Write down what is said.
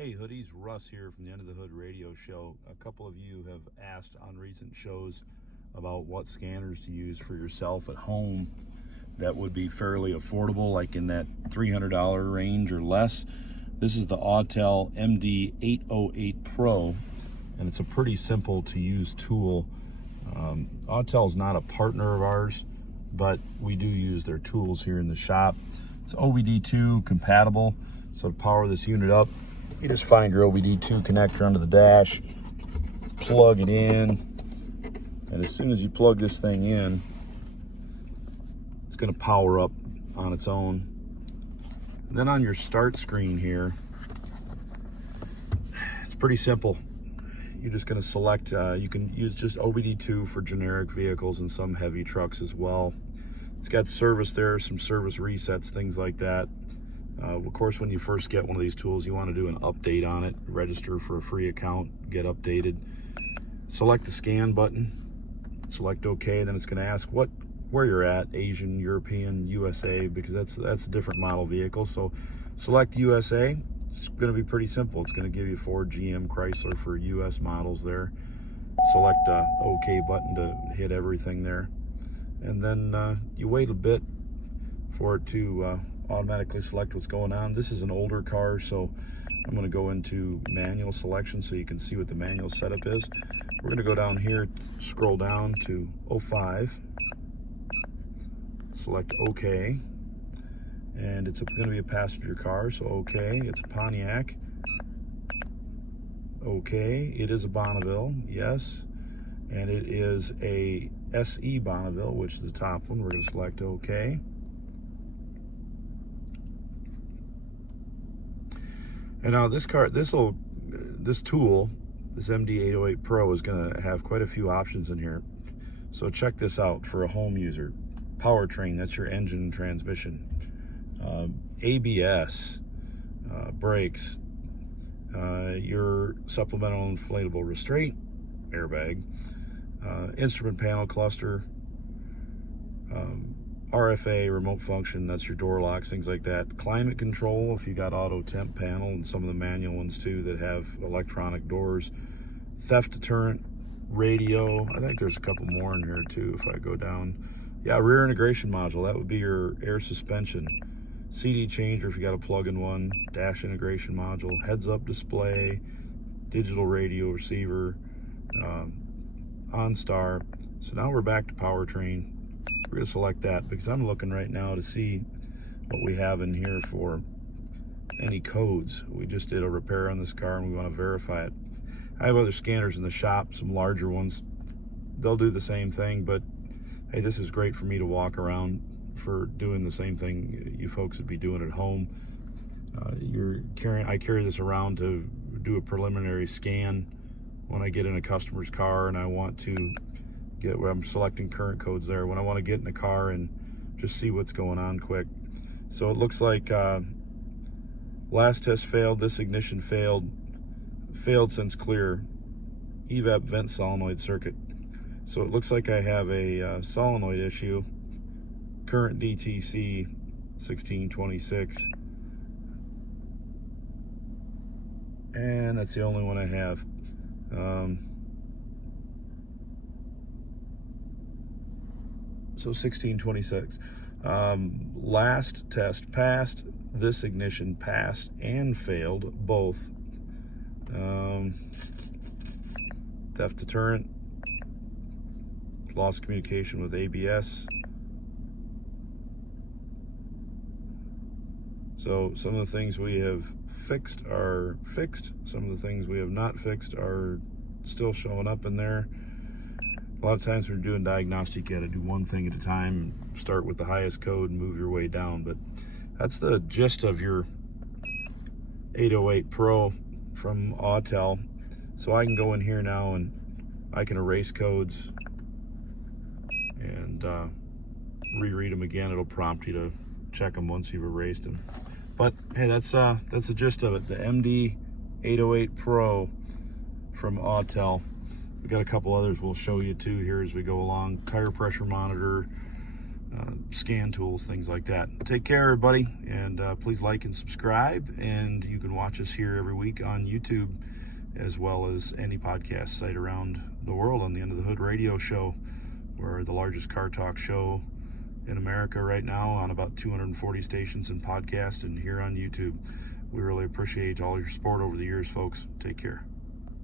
Hey Hoodies, Russ here from the End of the Hood radio show. A couple of you have asked on recent shows about what scanners to use for yourself at home that would be fairly affordable, like in that $300 range or less. This is the Autel MD808 Pro, and it's a pretty simple to use tool. Autel is not a partner of ours, but we do use their tools here in the shop. It's OBD2 compatible, so to power this unit up, you just find your OBD2 connector under the dash, plug it in, and as soon as you plug this thing in, it's going to power up on its own. And then on your start screen here, it's pretty simple. You're just going to select, you can use just OBD2 for generic vehicles and some heavy trucks as well. It's got service there, some service resets, things like that. Of course, when you first get one of these tools, you want to do an update on it, register for a free account, get updated. Select the scan button, select OK, then it's going to ask where you're at, Asian, European, USA, because that's a different model vehicle. So select USA. It's going to be pretty simple. It's going to give you Ford, GM, Chrysler for US models there. Select OK button to hit everything there. And then you wait a bit for it to automatically select what's going on. This is an older car, so I'm going to go into manual selection so you can see what the manual setup is. We're going to go down here, scroll down to 05, select OK, and it's going to be a passenger car, so OK. It's a Pontiac. OK. It is a Bonneville, yes, and it is a SE Bonneville, which is the top one. We're going to select OK. And now this tool, this MD808 Pro is going to have quite a few options in here. So check this out for a home user. Powertrain, that's your engine and transmission. ABS, brakes, your supplemental inflatable restraint, airbag, instrument panel cluster, RFA, remote function, that's your door locks, things like that. Climate control, if you got auto temp panel, and some of the manual ones too that have electronic doors. Theft deterrent, radio, I think there's a couple more in here too if I go down. Yeah, rear integration module, that would be your air suspension. CD changer if you got a plug-in one. Dash integration module, heads-up display, digital radio receiver, OnStar. So now we're back to powertrain. We're going to select that because I'm looking right now to see what we have in here for any codes. We just did a repair on this car and we want to verify it. I have other scanners in the shop, some larger ones. They'll do the same thing, but hey, this is great for me to walk around for doing the same thing you folks would be doing at home. I carry this around to do a preliminary scan when I get in a customer's car and I want to get where I'm selecting current codes there when I want to get in a car and just see what's going on quick. So it looks like last test failed, this ignition failed since clear, evap vent solenoid circuit. So it looks like I have a solenoid issue, current DTC 1626, and that's the only one I have. So 1626. Last test passed, this ignition passed and failed both. Theft deterrent, lost communication with ABS. So some of the things we have fixed are fixed. Some of the things we have not fixed are still showing up in there. A lot of times when you're doing diagnostic, you got to do one thing at a time, start with the highest code and move your way down. But that's the gist of your 808 Pro from Autel. So I can go in here now and I can erase codes and reread them again. It'll prompt you to check them once you've erased them. But hey, that's the gist of it. The MD808 Pro from Autel. We got a couple others we'll show you too here as we go along. Tire pressure monitor, scan tools, things like that. Take care, everybody, and please like and subscribe. And you can watch us here every week on YouTube, as well as any podcast site around the world on the End of the Hood radio show. We're the largest car talk show in America right now, on about 240 stations and podcasts, and here on YouTube. We really appreciate all your support over the years, folks. Take care.